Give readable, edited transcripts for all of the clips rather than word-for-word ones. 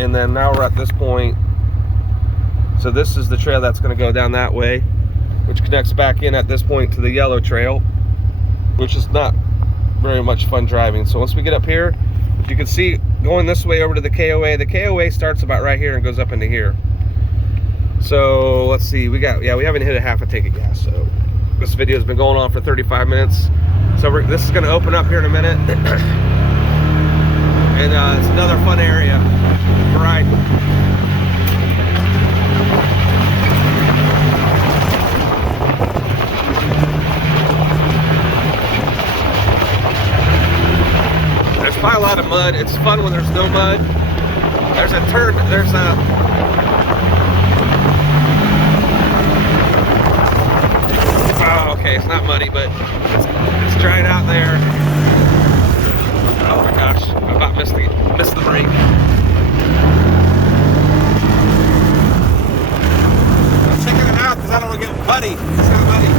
And then now we're at this point. So this is the trail that's going to go down that way, which connects back in at this point to the yellow trail, which is not very much fun driving. So once we get up here, you can see going this way over to the KOA. The KOA starts about right here and goes up into here. So let's see, we haven't hit a half a tank of gas. So this video has been going on for 35 minutes. So this is going to open up here in a minute. And it's another fun area to ride. There's probably a lot of mud. It's fun when there's no mud. There's a turn, oh, okay, it's not muddy, but it's dried out there. Oh my gosh, I about missed the brake. I'm checking it out because I don't want to get muddy. It's not muddy.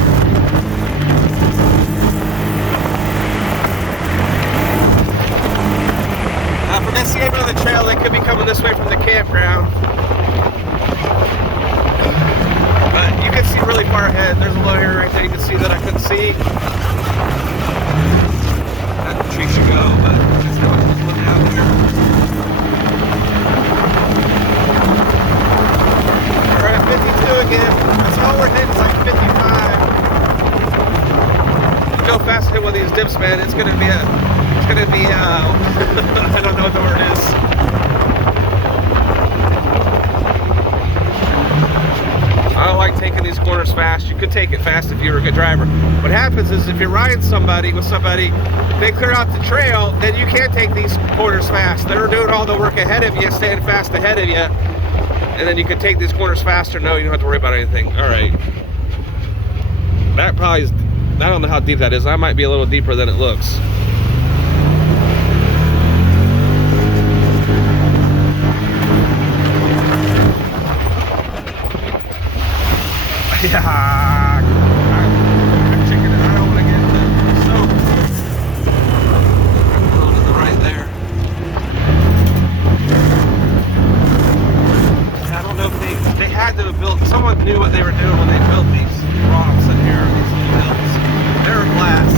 If we're going to see anybody on the trail, they could be coming this way from the campground. But you can see really far ahead. There's a low area right there you can see that I couldn't see. That tree should go, but that's how I'm just looking out there. We're at 52 again. That's all we're hitting, is like 55. If you go fast and hit one of these dips, man, it's gonna be I don't know what the word is. I don't like taking these corners fast. You could take it fast if you were a good driver. What happens is if you're riding with somebody, they clear out the trail, then you can't take these corners fast. They're doing all the work ahead of you, staying fast ahead of you, and then you can take these corners faster. No, you don't have to worry about anything. All right. That probably is, I don't know how deep that is. I might be a little deeper than it looks. Yeah, I'm checking it. I don't want to get soaked. I'm going to the right there. I don't know if they had to have built, someone knew what they were doing when they built these rocks in here, these little hills. They were glass.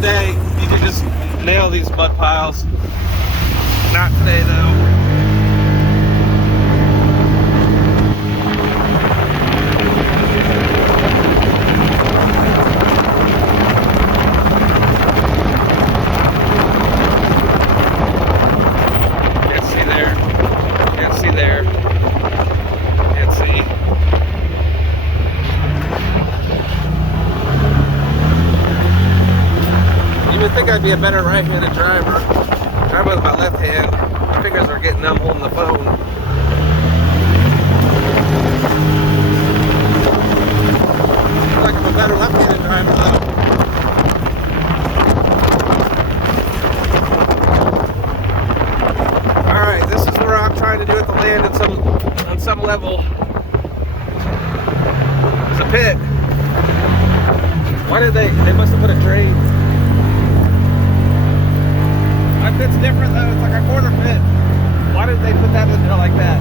Day, you can just nail these mud piles. Not today though. Can't see there. Can't see there. Can't see. You would think I'd be a better right-handed driver. Drive with my left hand. My fingers are getting numb holding the phone. I feel like I'm a better left-handed driver though. Alright, this is where I'm trying to do at the land on some level. It's a pit. Why did they must have put a drain. My pit's different though, it's like a quarter pit. Why did they put that in there like that?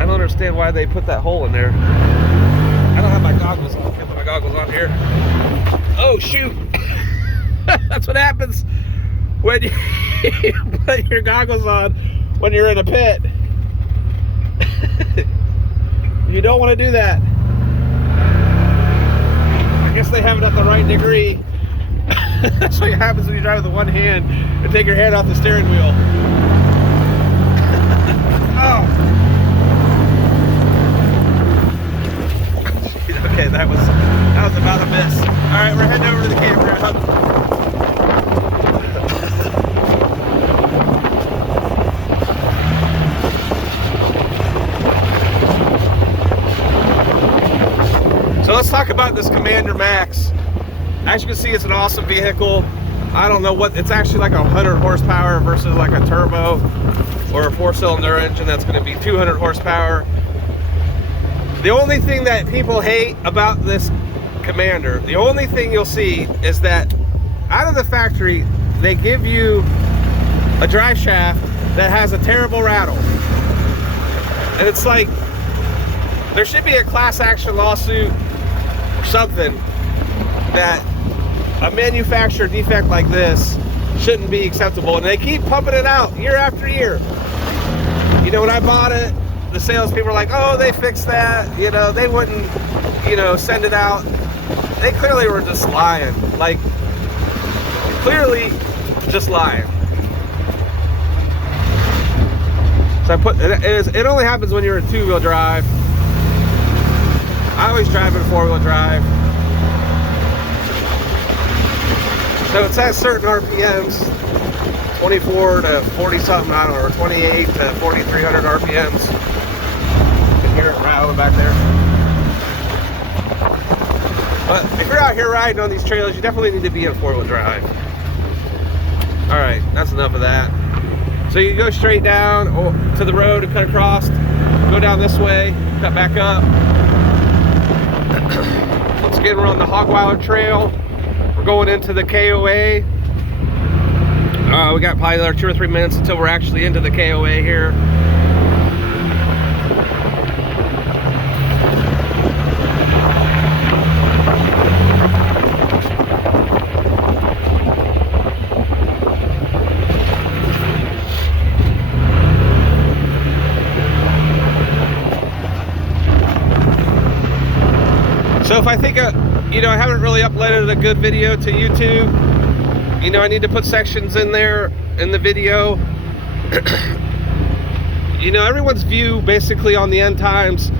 I don't understand why they put that hole in there. I don't have my goggles on. I can't put my goggles on here. Oh shoot! That's what happens when you put your goggles on when you're in a pit. You don't want to do that. I guess they have it at the right degree. That's what happens when you drive with the one hand and take your hand off the steering wheel. Oh. Okay, that was about a miss. All right, we're heading over to the campground. talk about this Commander Max. As you can see, it's an awesome vehicle. I don't know what, it's actually like 100 horsepower versus like a turbo or a 4-cylinder engine that's going to be 200 horsepower. The only thing that people hate about this Commander, the only thing you'll see is that out of the factory, they give you a drive shaft that has a terrible rattle. And it's like, there should be a class action lawsuit or something that a manufacturer defect like this shouldn't be acceptable. And they keep pumping it out year after year. You know, when I bought it, the salespeople were like, oh, they fixed that. You know, they wouldn't, you know, send it out. They clearly were just lying. Like, clearly just lying. So I put, it only happens when you're in 2-wheel drive. I always drive in 4-wheel drive. So it's at certain RPMs, 24 to 40 something, I don't know, or 28 to 4,300 RPMs. You can hear it rattling back there. But if you're out here riding on these trails, you definitely need to be in 4-wheel drive. All right, that's enough of that. So you go straight down to the road and cut across, go down this way, cut back up. Once again, we're on the Ocala Trail. We're going into the KOA. We got probably another 2 or 3 minutes until we're actually into the KOA here. So if I think, you know, I haven't really uploaded a good video to YouTube, you know, I need to put sections in there in the video. You know, everyone's view basically on the end times,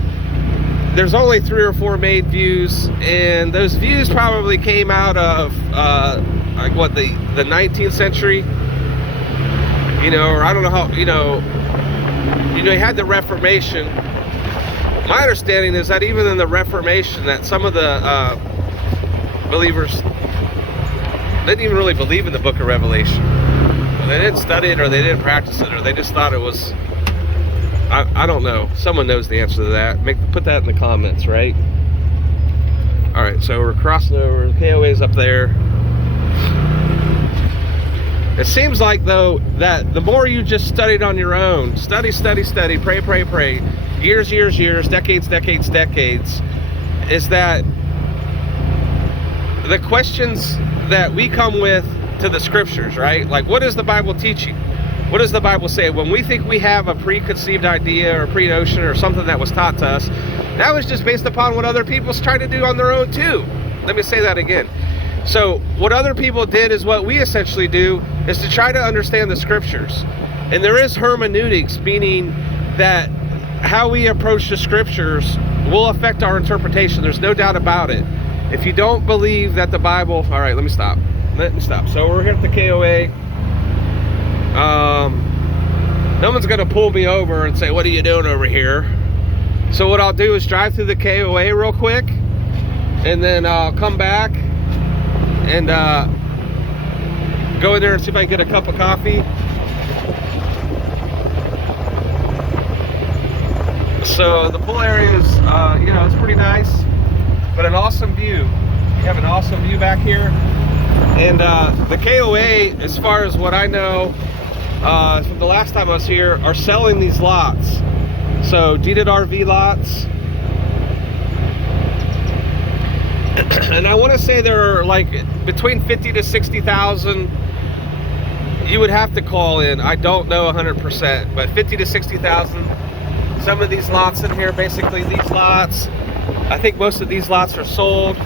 there's only 3 or 4 made views, and those views probably came out of like what, the 19th century, you know, or I don't know how, you know, you had the Reformation. My understanding is that even in the Reformation, that some of the believers didn't even really believe in the book of Revelation. They didn't study it, or they didn't practice it, or they just thought it was, I don't know. Someone knows the answer to that. Put that in the comments, right? All right, so we're crossing over. The KOA's up there. It seems like, though, that the more you just studied on your own, study, pray, years, decades, is that the questions that we come with to the scriptures, right? Like, what is the Bible teaching? What does the Bible say? When we think we have a preconceived idea or pre-notion or something that was taught to us, that was just based upon what other people's trying to do on their own too. Let me say that again. So what other people did is what we essentially do, is to try to understand the scriptures. And there is hermeneutics, meaning that how we approach the scriptures will affect our interpretation. There's no doubt about it. If you don't believe that the Bible, all right, let me stop. So we're here at the KOA. No one's gonna pull me over and say, what are you doing over here? So what I'll do is drive through the KOA real quick, and then I'll come back and go in there and see if I can get a cup of coffee. So the pool area is, you know, it's pretty nice, but an awesome view. You have an awesome view back here. And the KOA, as far as what I know, from the last time I was here, are selling these lots. So deeded RV lots. And I want to say there are like between 50 to 60,000. You would have to call in. I don't know 100%, but 50 to 60,000. Some of these lots in here, basically these lots, I think most of these lots are sold. You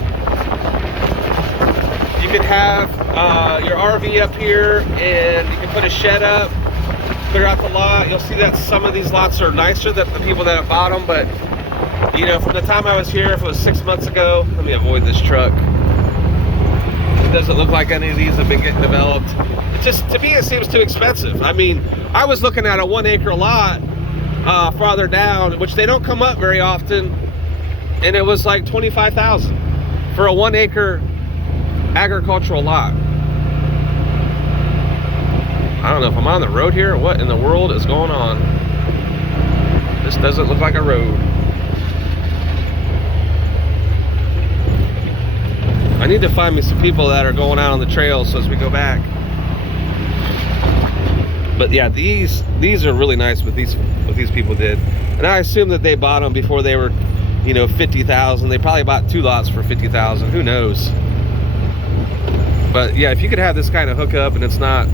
can have your RV up here, and you can put a shed up, clear out the lot. You'll see that some of these lots are nicer than the people that have bought them, but you know, from the time I was here, if it was 6 months ago, let me avoid this truck. It doesn't look like any of these have been getting developed. It just, to me, it seems too expensive. I mean, I was looking at a 1 acre lot farther down, which they don't come up very often, and it was like $25,000. for a 1 acre agricultural lot. I don't know if I'm on the road here or what in the world is going on. This doesn't look like a road. I need to find me some people that are going out on the trails so as we go back. But yeah, these are really nice what these people did. And I assume that they bought them before they were, you know, 50,000. They probably bought 2 lots for 50,000. Who knows? But yeah, if you could have this kind of hookup and it's not,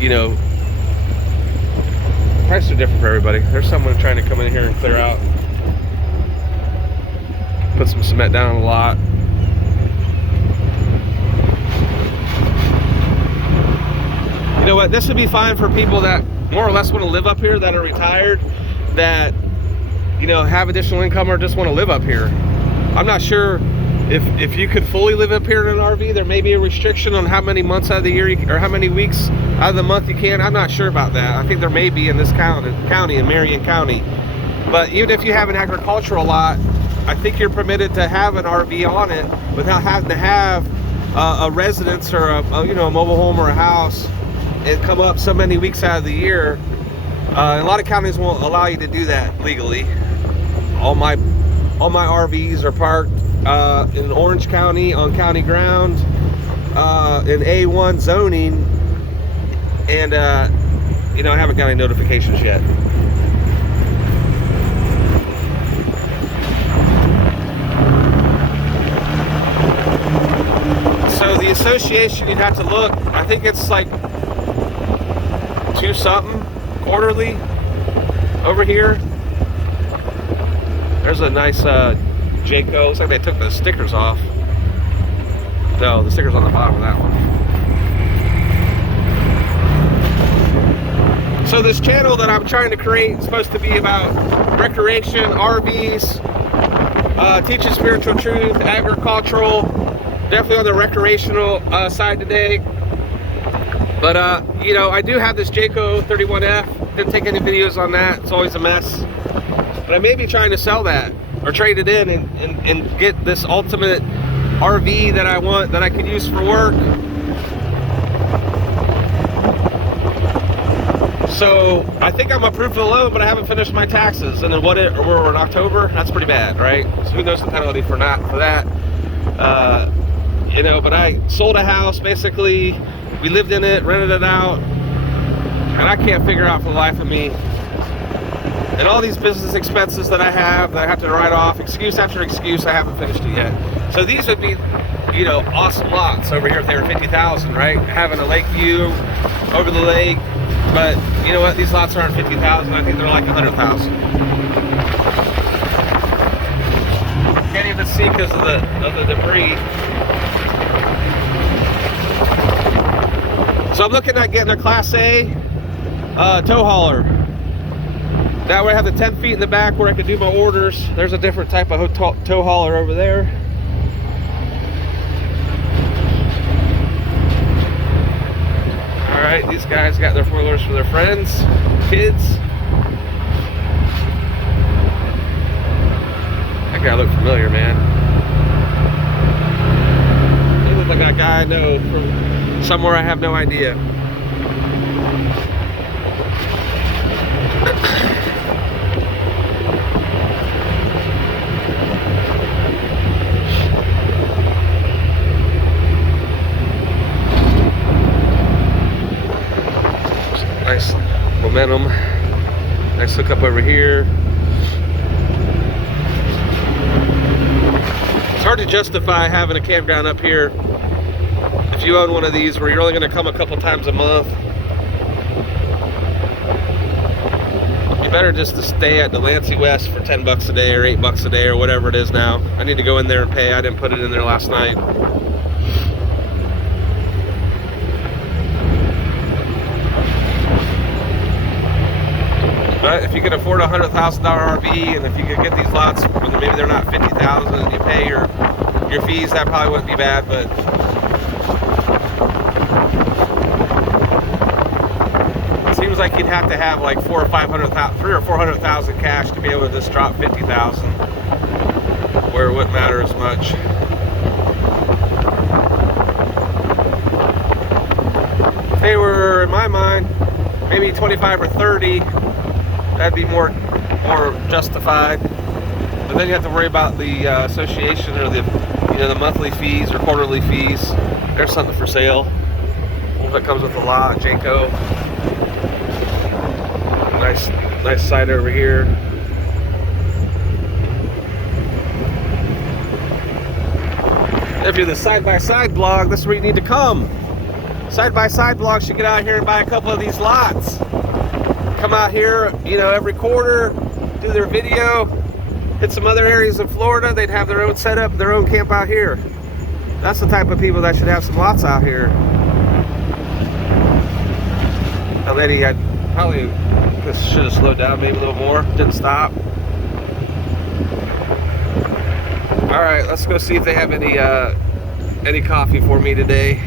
you know, prices are different for everybody. There's someone trying to come in here and clear out, put some cement down on the lot. You know what, this would be fine for people that more or less want to live up here, that are retired, that, you know, have additional income or just want to live up here. I'm not sure if you could fully live up here in an RV. There may be a restriction on how many months out of the year or how many weeks out of the month you can. I'm not sure about that. I think there may be in this county, in Marion County. But even if you have an agricultural lot, I think you're permitted to have an RV on it without having to have a residence or a you know, a mobile home or a house and come up so many weeks out of the year. A lot of counties won't allow you to do that legally. All my RVs are parked in Orange County on county ground, in A1 zoning, and you know, I haven't got any notifications yet. So the association, you'd have to look, I think it's like 2 something quarterly over here. There's a nice Jayco. Looks like they took the stickers off. No, the sticker's on the bottom of that one. So this channel that I'm trying to create is supposed to be about recreation, RVs, teaching spiritual truth, agricultural, definitely on the recreational side today. But you know, I do have this Jayco 31F. Didn't take any videos on that. It's always a mess. But I may be trying to sell that or trade it in and get this ultimate RV that I want, that I could use for work. So I think I'm approved for the loan, but I haven't finished my taxes. And then we're in October. That's pretty bad, right? So who knows the penalty for that? You know, but I sold a house basically. We lived in it, rented it out, and I can't figure out for the life of me. And all these business expenses that I have to write off, excuse after excuse, I haven't finished it yet. So these would be, you know, awesome lots over here if they were 50,000, right? Having a lake view over the lake. But you know what? These lots aren't 50,000. I think they're like 100,000. Can't even see because of the debris. So I'm looking at getting a Class A tow hauler. That way I have the 10 feet in the back where I can do my orders. There's a different type of tow hauler over there. All right, these guys got their 4-wheelers for their friends, kids. That guy looked familiar, man. He looked like a guy I know from somewhere I have no idea. Nice momentum. Nice hookup over here. It's hard to justify having a campground up here if you own one of these where you're only going to come a couple times a month. You better just to stay at Delancy West for 10 bucks a day or 8 bucks a day or whatever it is now. I need to go in there and pay. I didn't put it in there last night. But if you can afford a $100,000 RV, and if you could get these lots, maybe they're not 50,000, and you pay your fees, that probably wouldn't be bad. But it seems like you'd have to have like 300,000 or 400,000 cash to be able to just drop 50,000. where it wouldn't matter as much. If they were, in my mind, maybe 25 or 30, that'd be more justified. But then you have to worry about the association or the the monthly fees or quarterly fees. There's something for sale. That comes with a lot, Janko. Nice side over here. If you're the side-by-side blog, this is where you need to come. Side-by-side blog should get out here and buy a couple of these lots. Come out here, every quarter, do their video. Hit some other areas in Florida, they'd have their own setup, their own camp out here. That's the type of people that should have some lots out here. That lady had probably should have slowed down maybe a little more, didn't stop. All right, let's go see if they have any coffee for me today.